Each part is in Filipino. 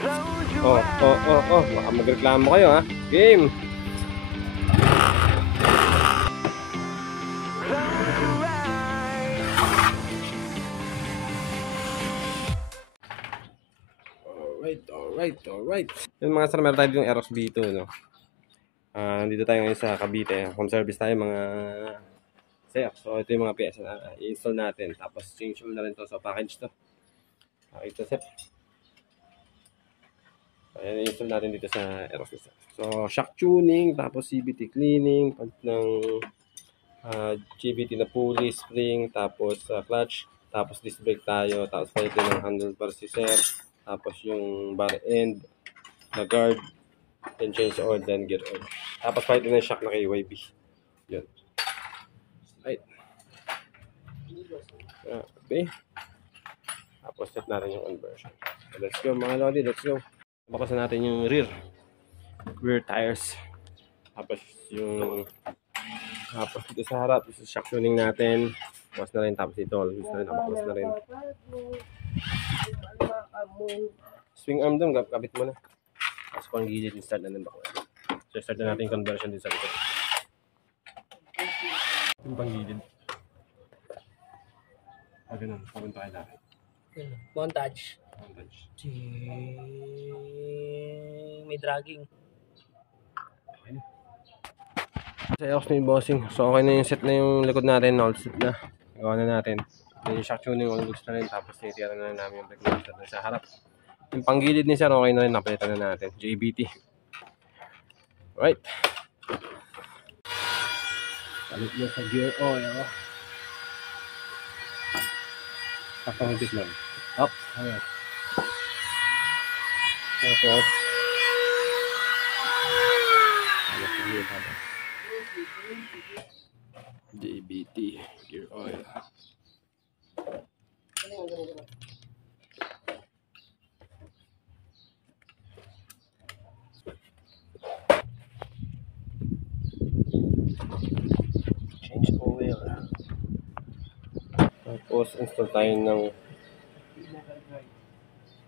Baka magreklamo kayo ha. Game! Alright. Yung mga sir, meron tayo yung Aerox B2, no? Nandito tayo ngayon sa Cavite. Home service tayo mga sir. So, ito yung mga pyesa na i-install natin. Tapos, change mo na rin to. So, package to. Ito, sir. Ayan, i-install natin dito sa Aerox. So, shock tuning, tapos CVT cleaning, pag ng GVT na pulley, spring, tapos clutch, tapos disc brake tayo, tapos palitin ng handlebar si sir, tapos yung bar end, na guard, then change oil, then gear oil. Tapos palitin ng shock na KYB. Yun. Right. Okay. Tapos set natin yung conversion. So, let's go mga lodi, let's go. Bakasan natin yung rear tires. Tapos dito sa harap, ito shock tuning natin. Tapos na rin, tapos ito, tapos na rin. Swing arm doon, kapit mo na. Tapos pang gilid, start na rin bako. So start na natin yung conversion din sa likod. Yung pang gilid. Ganun, papunta kayo natin. Montage. May dragging. Sa Aerox na yung bossing. So okay na yung set na yung likod natin. All set na. Gawa na natin. Then yung shock tuning, all goods na rin. Tapos tinitira na namin yung brake master na sa harap. Yung panggilid ni sir, okay na rin. Napalitan na natin. JBT. Right. Palit na sa gear oil. Kapangigit lang. Up. Ayan. Tapos. JBT gear oil. Change oil. Tapos install tayo ng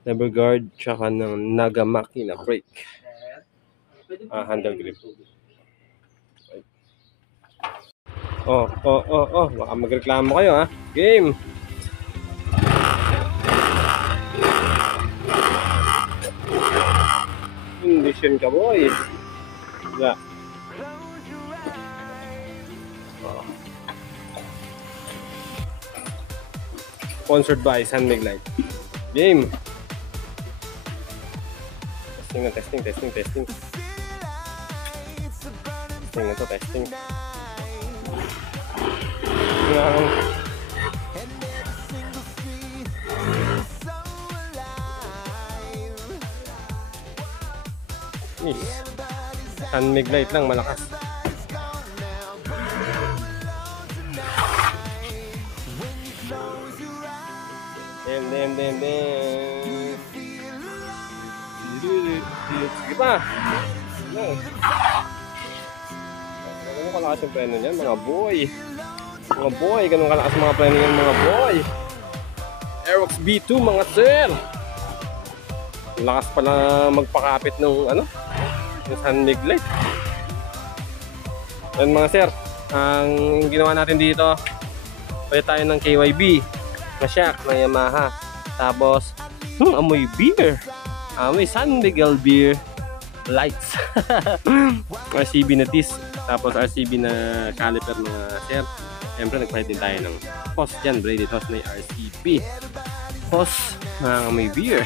lever guard tsaka ng Nagamaki na brake. Handle grip. Baka magreklamo kayo ha. Game! Condition ka boy. Yeah. Sponsored by San Miguel. Game! Testing. Testing na to, testing. San Miguel light lang, malakas. Damn. Sige pa. Ganun kalakas yung preno niyan, mga boy. Ganun kalakas mga preno niyan, mga boy. Aerox B2, mga sir. Lakas pala magpakapit ng yung San Miguel. Yan mga sir, ang ginawa natin dito, palit tayo ng KYB na shock na Yamaha. Tapos, amoy beer. Amoy San Miguel beer lights. RCB na disc. Tapos RCB na caliper na sir. Siyempre nagpalit din tayo ng hose dyan. Braided hose na yung RCB. Hose na amoy beer.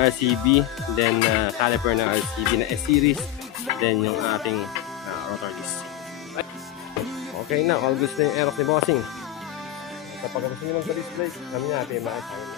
RCB. Then caliper na RCB na S-series. Then yung ating rotor disc. Okay na. All goods na yung Aerox ni Bossing. Kapag gusto nyo lang sa display, kami natin makakain.